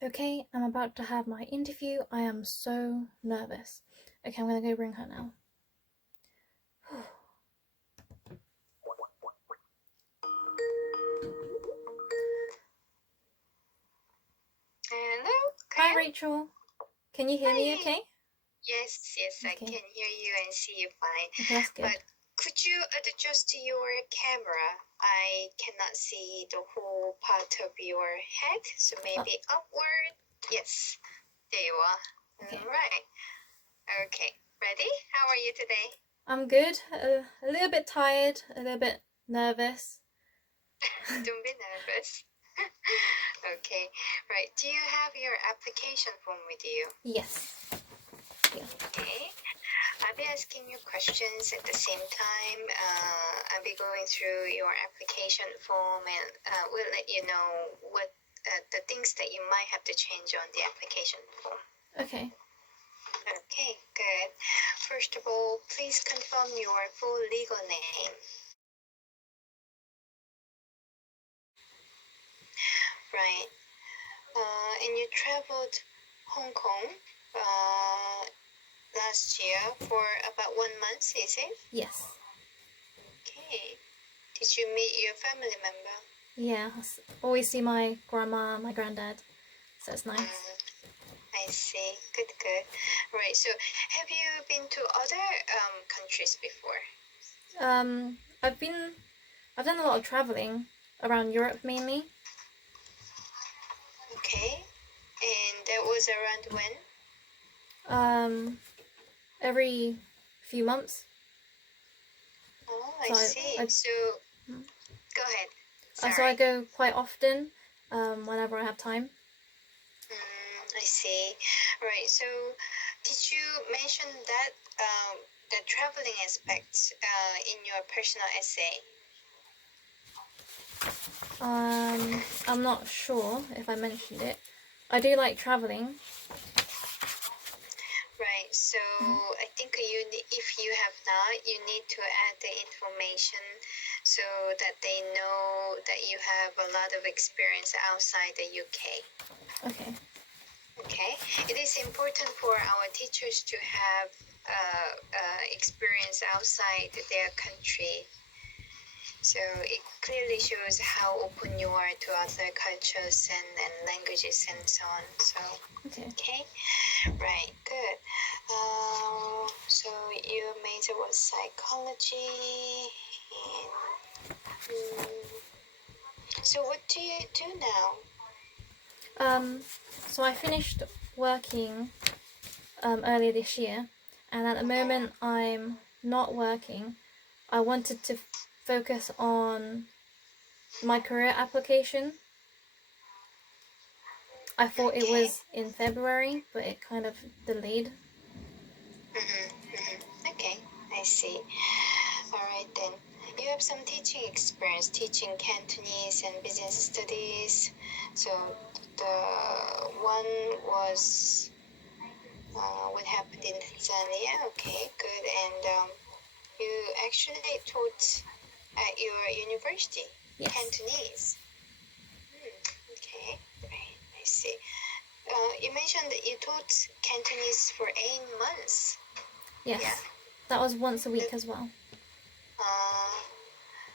Okay, I'm about to have my interview. I am so nervous. Okay, I'm gonna go bring her now. Hello, Hi, Kyle. Rachel. Can you hear me okay? Yes, I Okay. can hear you and see you fine. Okay, that's good. But could you adjust your camera? I cannot see the whole part of your head, so maybe upward. Yes, there you are. Okay. All right. Okay, ready? How are you today? I'm good. A little bit tired, a little bit nervous. Don't be nervous. Okay, right. Do you have your application form with you? Yes. Yeah. Okay. I'll be asking you questions at the same time. I'll be going through your application form and we'll let you know what the things that you might have to change on the application form. Okay. Okay, good. First of all, please confirm your full legal name. Right. And you traveled Hong Kong last year for about 1 month, is it? Yes. Okay. Did you meet your family member? Yeah, always see my grandma, my granddad, so it's nice. I see. Good. Right. So, have you been to other countries before? I've done a lot of traveling around Europe mainly. Okay. And that was around when? Every few months. Oh, So I see. So, go ahead. Sorry. So I go quite often, whenever I have time. I see. Right. So, did you mention that the traveling aspects in your personal essay? I'm not sure if I mentioned it. I do like traveling. Right. So I think if you have not, you need to add the information so that they know that you have a lot of experience outside the UK. Okay. Okay. It is important for our teachers to have experience outside their country. So it clearly shows how open you are to other cultures and languages and so on. So okay. Right, good. So your major was psychology. So what do you do now? So I finished working earlier this year, and at the moment I'm not working. I wanted to focus on my career application. I thought it was in February, but it kind of delayed. Okay, I see. All right then. You have some teaching experience, teaching Cantonese and business studies. So the one was what happened in Tanzania. Okay, good. And you actually taught at your university, yes. Cantonese. Okay, great. I see. You mentioned that you taught Cantonese for 8 months. Yes. Yeah. That was once a week as well.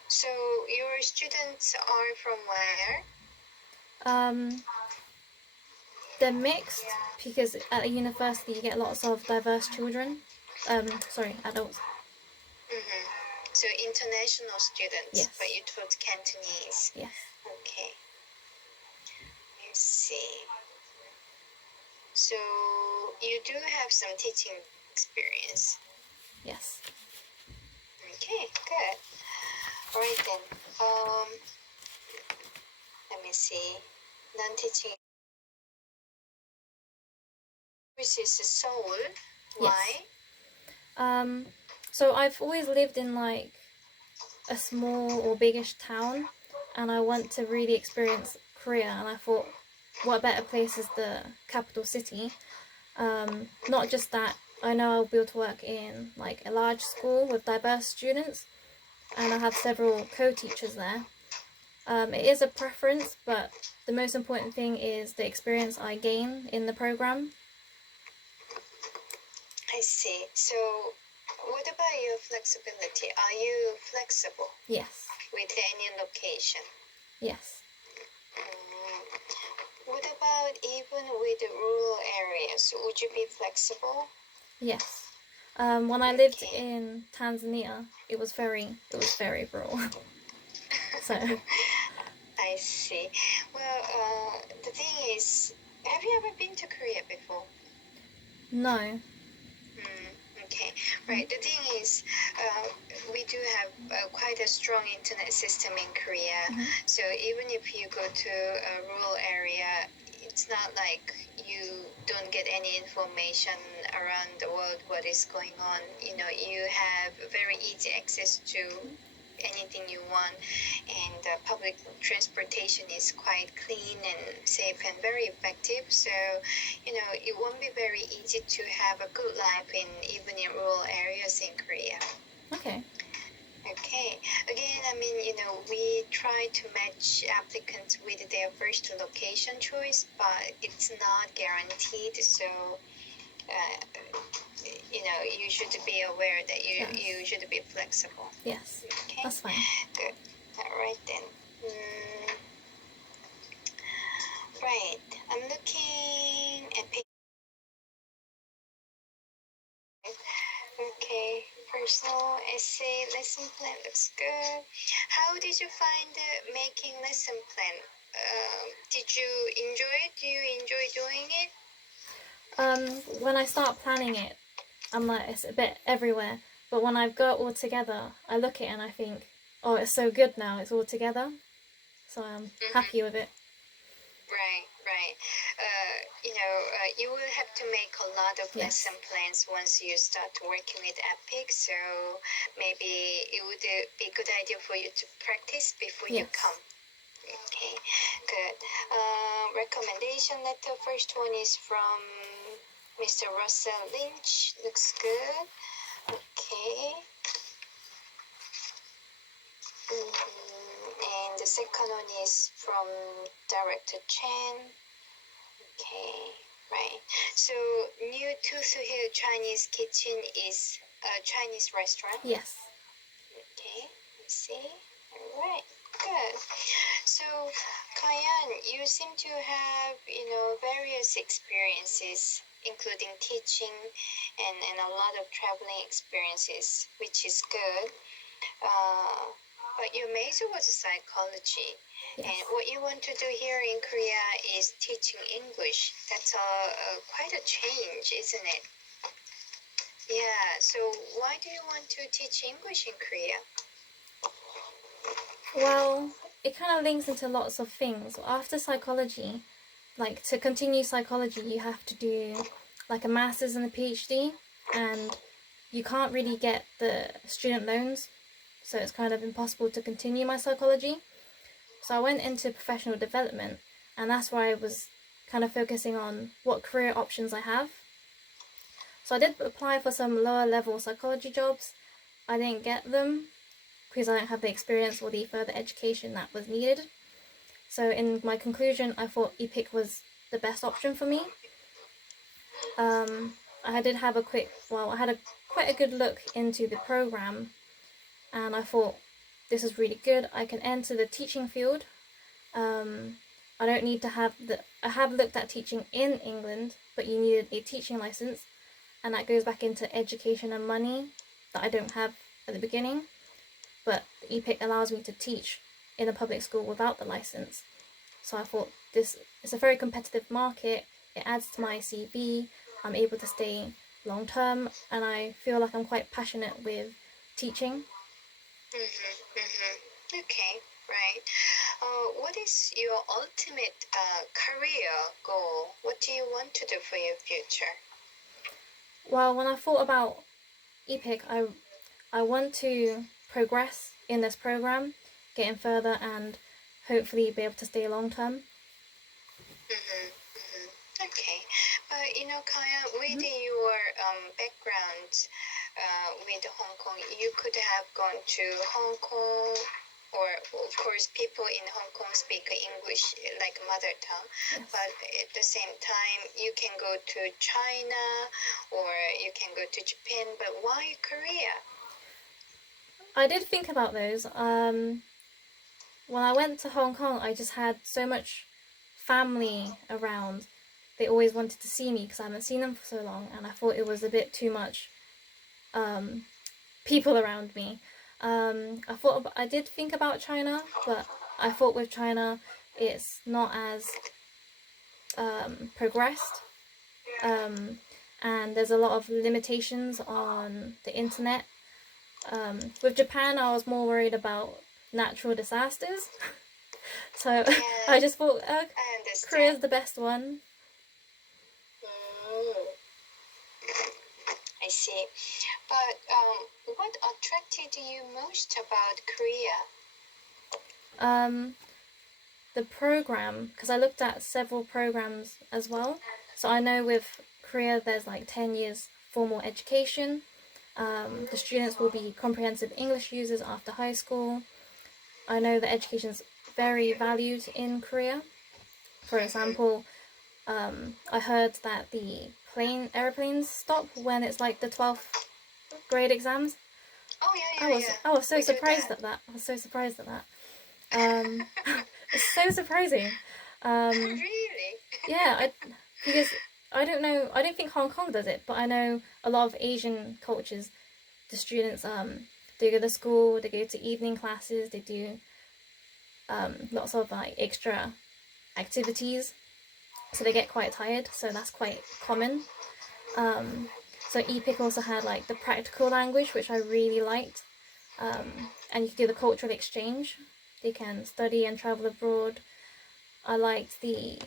So your students are from where? They're mixed because at a university you get lots of diverse children. Adults. So international students, yes. But you taught Cantonese. Yes. Okay. I see. So you do have some teaching experience. Yes. Okay, good. All right then. Let me see. Non-teaching. This is Seoul. Why? Yes. So I've always lived in like a small or biggish town, and I want to really experience Korea, and I thought, what better place is the capital city? Not just that, I know I'll be able to work in like a large school with diverse students, and I have several co-teachers there. It is a preference, but the most important thing is the experience I gain in the program. I see. So, what about your flexibility? Are you flexible Yes. with any location? Yes. What about even with the rural areas? Would you be flexible? Yes. When I lived in Tanzania, it was very rural. So. I see. Well, the thing is, have you ever been to Korea before? No. Okay, right. The thing is, we do have quite a strong internet system in Korea. So even if you go to a rural area, it's not like you don't get any information around the world what is going on. You know, you have very easy access to anything you want, and public transportation is quite clean and safe and very effective. So, you know, it won't be very easy to have a good life even in rural areas in Korea. Okay. Okay. Again, I mean, you know, we try to match applicants with their first location choice, but it's not guaranteed. So, you know, you should be aware that you should be flexible. Yes. Okay. That's fine. Good. All right then. Right. I'm looking at page. Okay. Personal essay lesson plan looks good. How did you find making lesson plan? Did you enjoy it? Do you enjoy doing it? When I start planning it, I'm like, it's a bit everywhere. But when I've got it all together, I look at it and I think, oh, it's so good now. It's all together. So I'm happy with it. Right, right. You know, you will have to make a lot of lesson plans once you start working with EPIK. So maybe it would be a good idea for you to practice before you come. Okay, good. Recommendation letter. First one is from Mr. Russell Lynch. Looks good. Okay. And the second one is from Director Chen. Okay, right. So, new Tusu-Hill Chinese Kitchen is a Chinese restaurant? Yes. Okay, let's see. Alright, good. So, Kayan, you seem to have, you know, various experiences, including teaching and a lot of traveling experiences, which is good. But your major was psychology. Yes. And what you want to do here in Korea is teaching English. That's quite a change, isn't it? Yeah, so why do you want to teach English in Korea? Well, it kind of links into lots of things. After psychology, like to continue psychology, you have to do like a master's and a PhD, and you can't really get the student loans, so it's kind of impossible to continue my psychology. So I went into professional development, and that's where I was kind of focusing on what career options I have. So I did apply for some lower level psychology jobs. I didn't get them because I don't have the experience or the further education that was needed. So in my conclusion, I thought EPIK was the best option for me. I did have I had quite a good look into the program, and I thought this is really good. I can enter the teaching field. I don't need to I have looked at teaching in England, but you needed a teaching license, and that goes back into education and money that I don't have at the beginning. But the EPIK allows me to teach in a public school without the license. So I thought this is a very competitive market. It adds to my CV. I'm able to stay long term, and I feel like I'm quite passionate with teaching. Okay, right. What is your ultimate career goal? What do you want to do for your future? Well, when I thought about EPIK, I want to progress in this program, getting further, and hopefully be able to stay long term. Okay, but you know, Kaya, with your background with Hong Kong, you could have gone to Hong Kong or of course people in Hong Kong speak English like mother tongue, Yes. but at the same time you can go to China or you can go to Japan, but why Korea? I did think about those. When I went to Hong Kong, I just had so much family around. They always wanted to see me because I haven't seen them for so long, and I thought it was a bit too much people around me. I did think about China, but I thought with China, it's not as progressed, and there's a lot of limitations on the internet. With Japan, I was more worried about natural disasters. So Yeah, I just thought I understand. Korea's the best one. I see. But what attracted you most about Korea? The program, because I looked at several programs as well. So I know with Korea there's like 10 years formal education. The students will be comprehensive English users after high school. I know that education's very valued in Korea. For example, I heard that the airplanes stop when it's like the 12th grade exams. Oh yeah. I was so We do surprised that. at that. I was so surprised at that. It's so surprising. Really? Yeah, because I don't know. I don't think Hong Kong does it, but I know a lot of Asian cultures. The students they go to school, they go to evening classes, they do lots of like extra activities, so they get quite tired. So that's quite common. So EPIK also had like the practical language, which I really liked, and you could do the cultural exchange. They can study and travel abroad. I liked the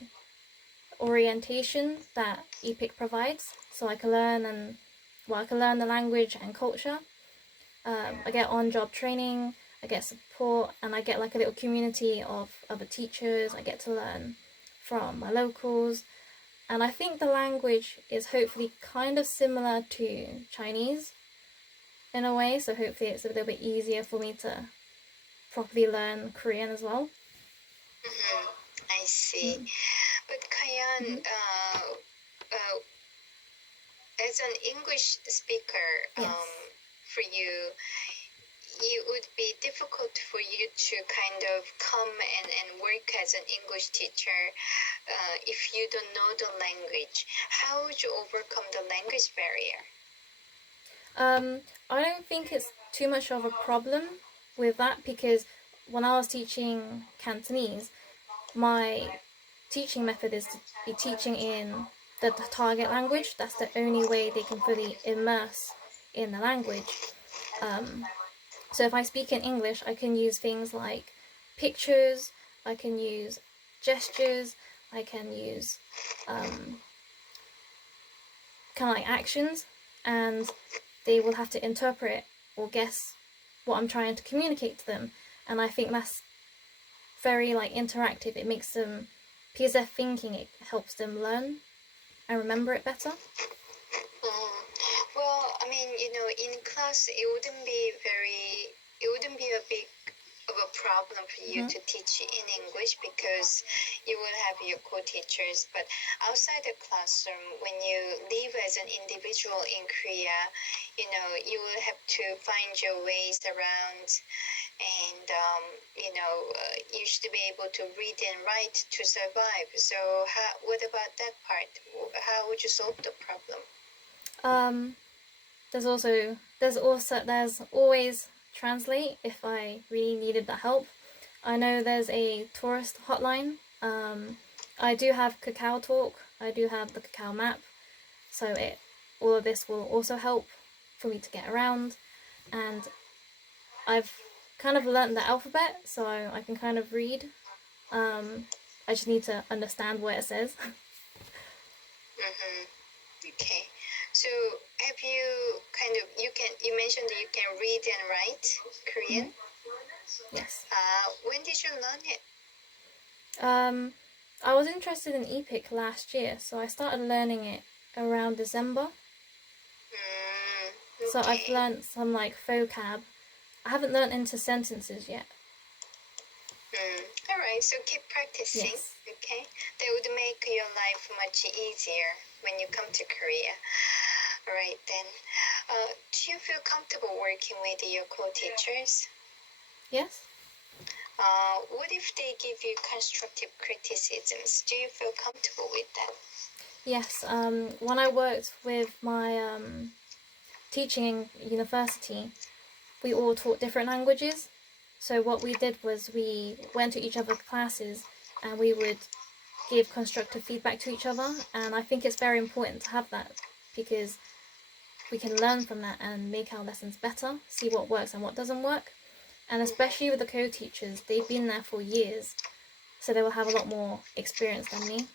orientation that EPIK provides, so I can learn the language and culture. I get on-job training, I get support, and I get like a little community of other teachers. I get to learn from my locals, and I think the language is hopefully kind of similar to Chinese in a way, so hopefully it's a little bit easier for me to properly learn Korean as well. I see. But Kayan, as an English speaker, Yes. for you, it would be difficult for you to kind of come and work as an English teacher if you don't know the language. How would you overcome the language barrier? I don't think it's too much of a problem with that because when I was teaching Cantonese, my teaching method is to be teaching in the target language. That's the only way they can fully immerse in the language. So if I speak in English, I can use things like pictures, I can use gestures, I can use kind of like actions, and they will have to interpret or guess what I'm trying to communicate to them. And I think that's very like interactive. It makes them, because they're thinking, it helps them learn and remember it better. Well, I mean, in class, it wouldn't be a big of a problem for you to teach in English because you will have your co-teachers. But outside the classroom, when you live as an individual in Korea, you will have to find your ways around, and you should be able to read and write to survive. So, what about that part? How would you solve the problem? There's always Translate if I really needed that help. I know there's a tourist hotline. I do have Kakao Talk. I do have the Kakao Map. So all of this will also help for me to get around. And I've kind of learnt the alphabet, so I can kind of read. I just need to understand what it says. Okay. So have you you mentioned that you can read and write Korean? Yes. When did you learn it? I was interested in EPIK last year, so I started learning it around December. Okay. So I've learnt some like vocab. I haven't learnt into sentences yet. All right, so keep practicing. Yes. Okay, that would make your life much easier when you come to Korea. All right, then. Do you feel comfortable working with your co-teachers? Yes. What if they give you constructive criticisms? Do you feel comfortable with that? Yes. When I worked with my teaching university, we all taught different languages. So what we did was we went to each other's classes and we would give constructive feedback to each other. And I think it's very important to have that because we can learn from that and make our lessons better, see what works and what doesn't work. And especially with the co-teachers, they've been there for years, so they will have a lot more experience than me.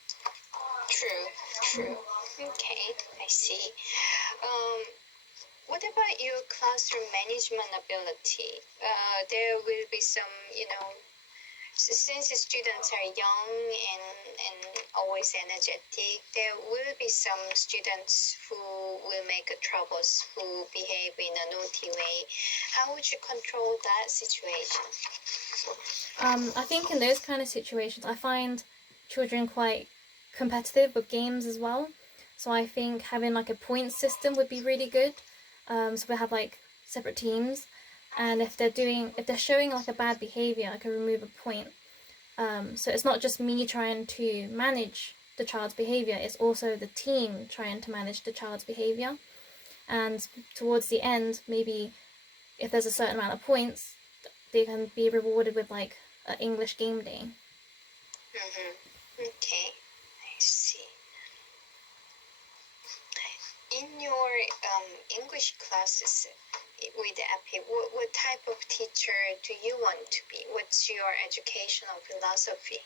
True. Okay, I see. What about your classroom management ability? There will be some, since the students are young and always energetic, there will be some students who will make troubles, who behave in a naughty way. How would you control that situation? I think in those kind of situations, I find children quite competitive with games as well. So I think having like a point system would be really good. So we have like separate teams, and if they're showing like a bad behavior, I can remove a point. So it's not just me trying to manage the child's behavior; it's also the team trying to manage the child's behavior. And towards the end, maybe if there's a certain amount of points, they can be rewarded with like an English game day. Okay, I see. In your English classes with EPIK, what type of teacher do you want to be? What's your educational philosophy?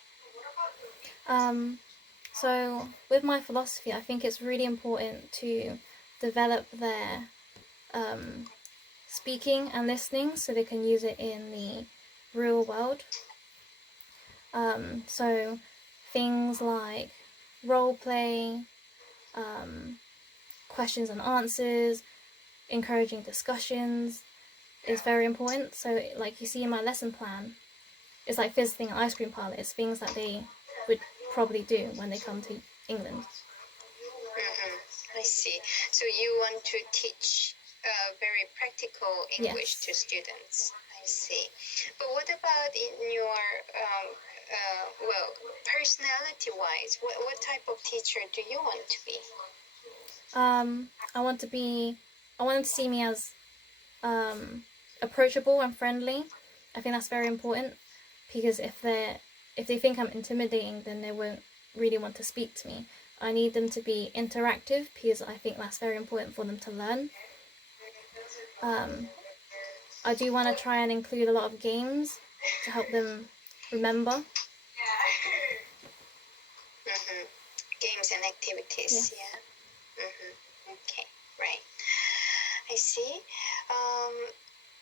So with my philosophy, I think it's really important to develop their speaking and listening so they can use it in the real world. So things like role play, questions and answers, encouraging discussions is very important. So like you see in my lesson plan, it's like visiting an ice cream parlor. It's things that they would probably do when they come to England. I see. So you want to teach very practical English Yes. to students. I see. But what about in your, personality-wise? What type of teacher do you want to be? I want them to see me as approachable and friendly. I think that's very important because if they think I'm intimidating, then they won't really want to speak to me. I need them to be interactive because I think that's very important for them to learn. I do want to try and include a lot of games to help them remember. Games and activities, Yes. yeah. Okay, right. I see.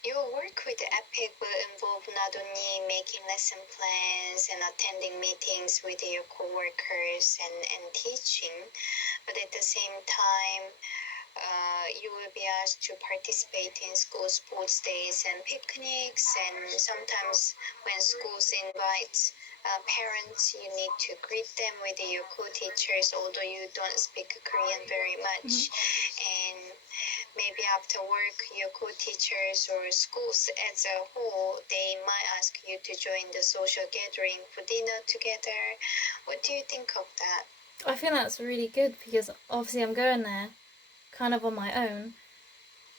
Your work with the EPIK will involve not only making lesson plans and attending meetings with your coworkers and teaching, but at the same time, you will be asked to participate in school sports days and picnics, and sometimes when schools invite parents, you need to greet them with your co-teachers, although you don't speak Korean very much. And maybe after work, your co-teachers or schools as a whole, they might ask you to join the social gathering for dinner together. What do you think of that? I think that's really good because obviously I'm going there kind of on my own,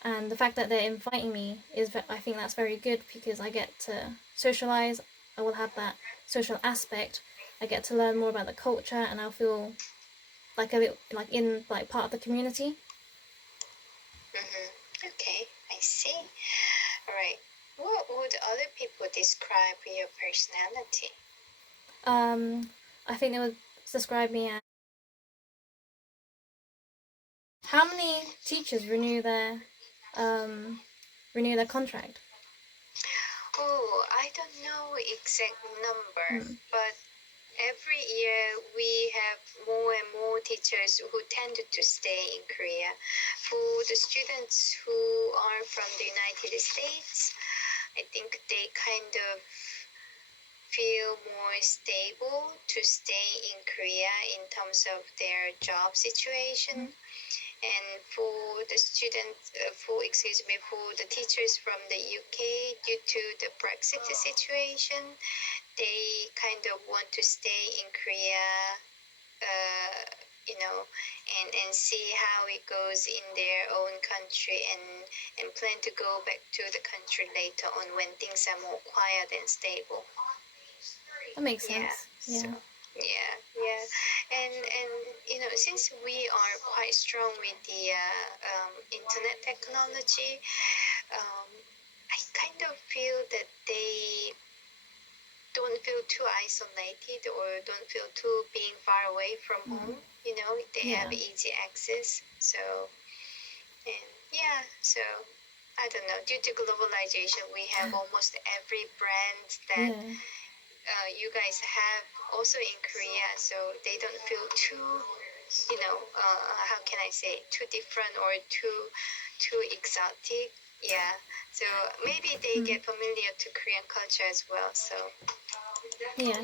and the fact that they're inviting me I think that's very good because I get to socialize. I will have that social aspect. I get to learn more about the culture, and I'll feel like a little like in like part of the community. Okay, I see. All right. What would other people describe your personality? I think they would describe me as how many teachers renew their contract. Oh, I don't know exact number, but every year we have more and more teachers who tend to stay in Korea. For the students who are from the United States, I think they kind of feel more stable to stay in Korea in terms of their job situation. And for the for the teachers from the UK, due to the Brexit situation, they kind of want to stay in Korea, and see how it goes in their own country, and plan to go back to the country later on when things are more quiet and stable. That makes sense. Yeah. And since we are quite strong with the internet technology, I kind of feel that they don't feel too isolated or don't feel too being far away from home. They have easy access. So I don't know. Due to globalization, we have almost every brand that you guys have also in Korea, so they don't feel too, how can I say, too different or too exotic. Yeah. So maybe they get familiar to Korean culture as well. So yeah.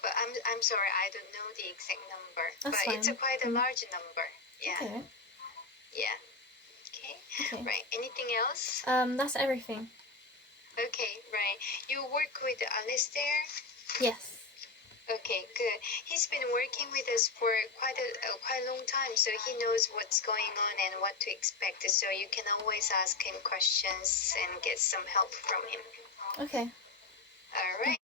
But I'm sorry, I don't know the exact number. That's but fine. It's quite a large number. Yeah. Okay. Yeah. Okay. Right. Anything else? That's everything. Okay. Right. You work with Alistair? Yes. Okay, good. He's been working with us for quite a long time, so he knows what's going on and what to expect. So you can always ask him questions and get some help from him. Okay. All right.